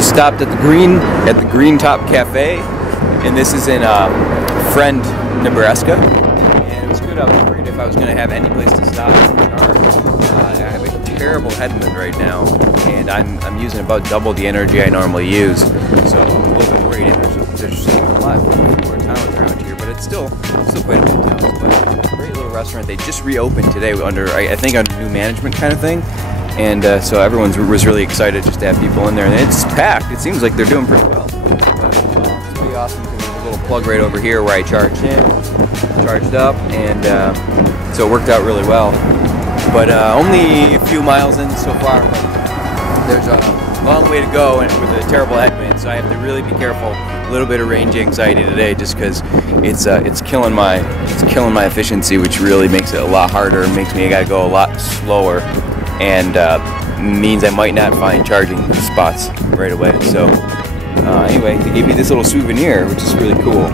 just stopped at the Green Top Cafe, and this is in Friend, Nebraska. And it was good. I was worried if I was going to have any place to stop in the car. I have a terrible headwind right now, and I'm using about double the energy I normally use, so I'm a little bit worried. And there's just a lot more towns around here, but it's still quite a bit of towns. But great little restaurant. They just reopened today under, I think, under new management kind of thing. And so everyone was really excited just to have people in there, and it's packed. It seems like they're doing pretty well. But it's pretty awesome because there's a little plug right over here where I charged up, and so it worked out really well. But only a few miles in so far. But there's a long way to go, and with a terrible headwind, so I have to really be careful. A little bit of range anxiety today, just because it's killing my efficiency, which really makes it a lot harder. It makes me I gotta go a lot slower. And means I might not find charging spots right away. So anyway, they gave me this little souvenir, which is really cool.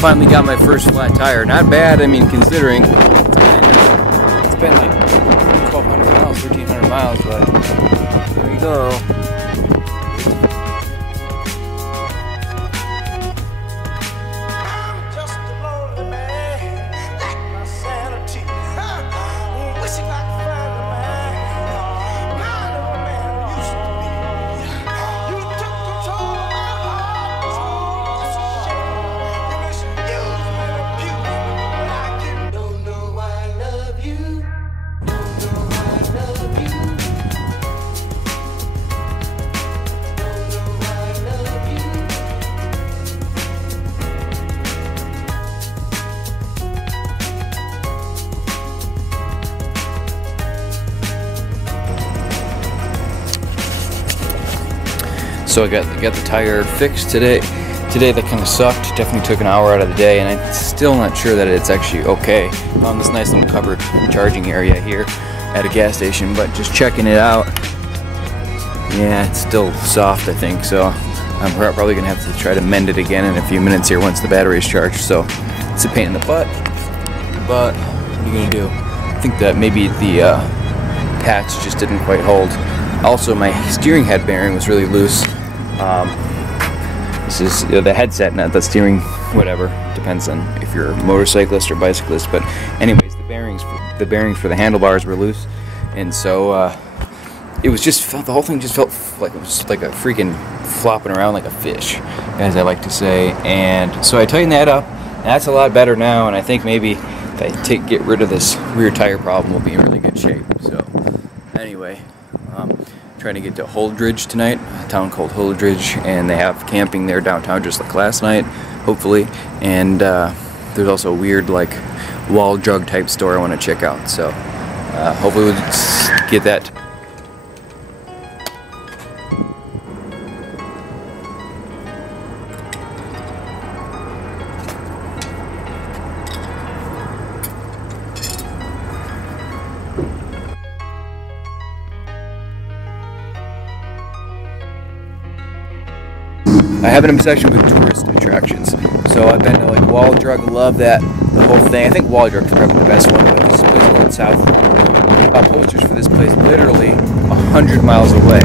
Finally got my first flat tire. Not bad, I mean, considering it's been like 1,200 miles, 1,300 miles, but there you go. So I got the tire fixed today. Today that kind of sucked. Definitely took an hour out of the day, and I'm still not sure that it's actually okay. Found this nice little covered charging area here at a gas station, but just checking it out. Yeah, it's still soft, I think. So I'm probably gonna have to try to mend it again in a few minutes here once the battery is charged. So it's a pain in the butt, but what are you gonna do? I think that maybe the patch just didn't quite hold. Also, my steering head bearing was really loose. This is the headset, not the steering, whatever. Depends on if you're a motorcyclist or bicyclist. But anyways, the bearings for the handlebars were loose, and so it was just the whole thing just felt like it was like a freaking flopping around like a fish, as I like to say. And so I tightened that up. And that's a lot better now, and I think maybe if I get rid of this rear tire problem, we'll be in really good shape. So anyway. Trying to get to Holdridge tonight, a town called Holdridge, and they have camping there downtown just like last night, hopefully. And there's also a weird like wall drug type store I want to check out. So hopefully we'll get that. I have an obsession with tourist attractions, so I've been to like Wall Drug, love that, the whole thing. I think Wall Drug is probably the best one, but this place going south. Posters for this place literally 100 miles away.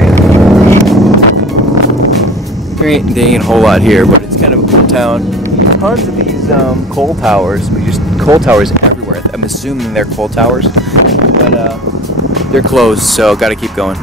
There ain't a whole lot here, but it's kind of a cool town. Tons of these coal towers, but just coal towers everywhere. I'm assuming they're coal towers, but they're closed, so gotta keep going.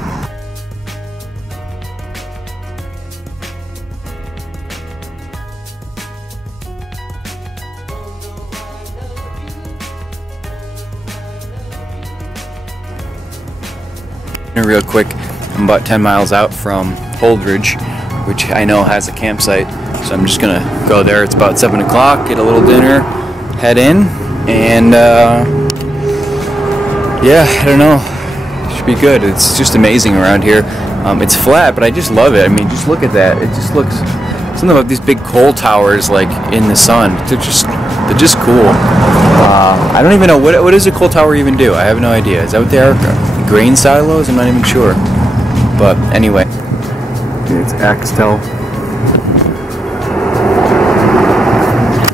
Real quick, I'm about 10 miles out from Holdridge, which I know has a campsite, so I'm just gonna go there. It's about 7 o'clock, get a little dinner, head in, and yeah, I don't know, Should be good. It's just amazing around here. It's flat, but I just love it. I mean, just look at that. It just looks something about these big coal towers, like in the sun. They're just cool. I don't even know what does a coal tower even do. I have no idea. Is that what they are? Grain silos? I'm not even sure. But anyway, it's Axtell.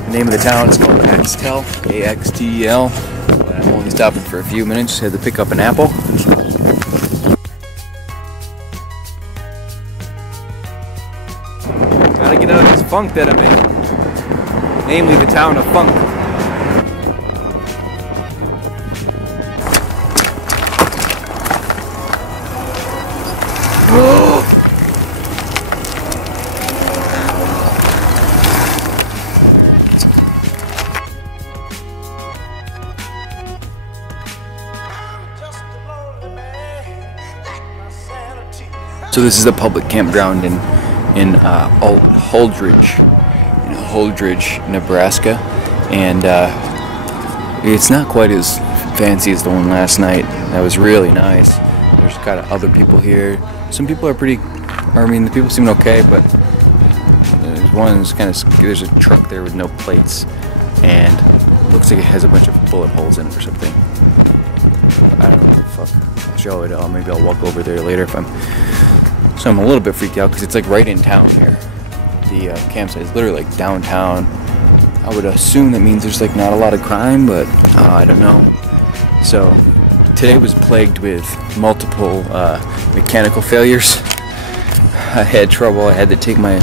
The name of the town is called Axtell, A-X-T-E-L. But I'm only stopping for a few minutes. Had to pick up an apple. Gotta get out of this funk that I'm in. Namely, the town of Funk. So this is a public campground in Holdridge, Nebraska, and it's not quite as fancy as the one last night. That was really nice. There's kind of other people here. Some people are pretty. I mean, the people seem okay, but there's one that's kind of. There's a truck there with no plates, and it looks like it has a bunch of bullet holes in it or something. I don't know what the fuck. I'll show it. Maybe I'll walk over there later if I'm. So I'm a little bit freaked out because it's like right in town here. The campsite is literally like downtown. I would assume that means there's like not a lot of crime, but I don't know. So today was plagued with multiple mechanical failures. I had trouble. I had to take my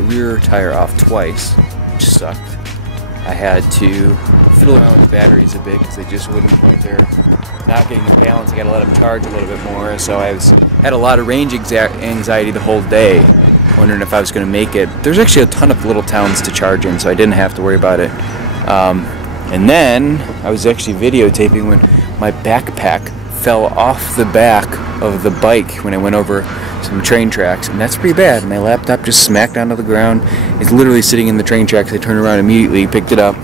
rear tire off twice, which sucked. I had to fiddle around with the batteries a bit because they just wouldn't quite there. Not getting the balance, I gotta let them charge a little bit more. So I had a lot of range anxiety the whole day, wondering if I was gonna make it. There's actually a ton of little towns to charge in, so I didn't have to worry about it. And then I was actually videotaping when my backpack fell off the back of the bike when I went over some train tracks, and that's pretty bad. My laptop just smacked onto the ground. It's literally sitting in the train tracks. I turned around immediately, picked it up.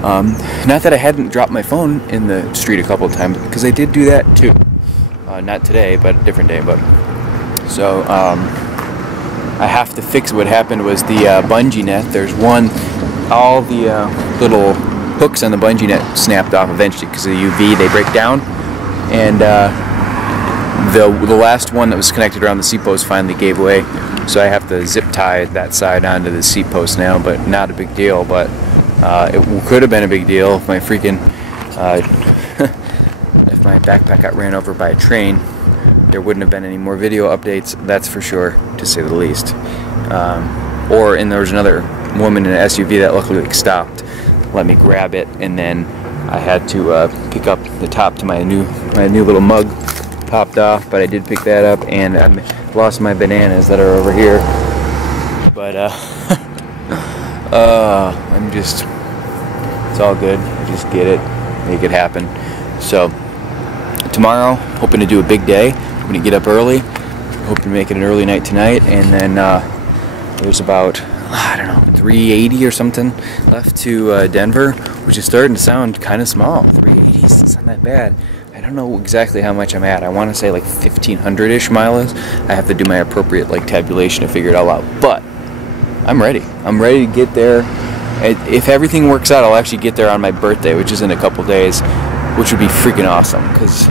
Not that I hadn't dropped my phone in the street a couple of times, because I did do that too. Not today, but a different day. But so I have to fix. What happened was the bungee net. There's all the little hooks on the bungee net snapped off eventually because of the UV. They break down, and the last one that was connected around the seat post finally gave way. So I have to zip tie that side onto the seat post now, but not a big deal. But it could have been a big deal if my freaking if my backpack got ran over by a train. There wouldn't have been any more video updates, that's for sure, to say the least. And there was another woman in an SUV that luckily stopped, let me grab it, and then I had to pick up the top to my new little mug. Popped off, but I did pick that up, and I lost my bananas that are over here. But it's all good. Just get it, make it happen. So tomorrow, hoping to do a big day. Hoping to get up early. Hoping to make it an early night tonight, and then there's about, I don't know, 380 or something left to Denver, which is starting to sound kind of small. 380 is not that bad. I don't know exactly how much I'm at. I want to say like 1,500-ish miles. I have to do my appropriate tabulation to figure it all out. But I'm ready. I'm ready to get there. If everything works out, I'll actually get there on my birthday, which is in a couple days, which would be freaking awesome. Because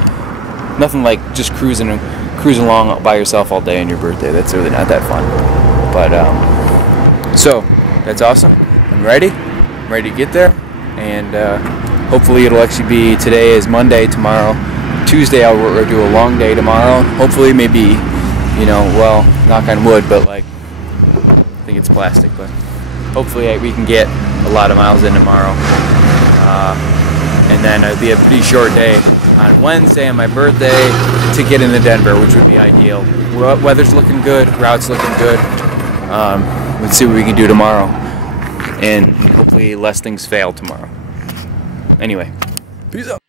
nothing like just cruising along by yourself all day on your birthday. That's really not that fun. But so that's awesome. I'm ready. I'm ready to get there, and hopefully it'll actually be, today is Monday, tomorrow Tuesday I'll do a long day tomorrow. Hopefully, maybe, well, knock on wood, but I think it's plastic, but hopefully we can get a lot of miles in tomorrow. And then it'll be a pretty short day on Wednesday on my birthday to get into Denver, which would be ideal. Weather's looking good, route's looking good. Let's see what we can do tomorrow, and hopefully less things fail tomorrow. Anyway, peace out.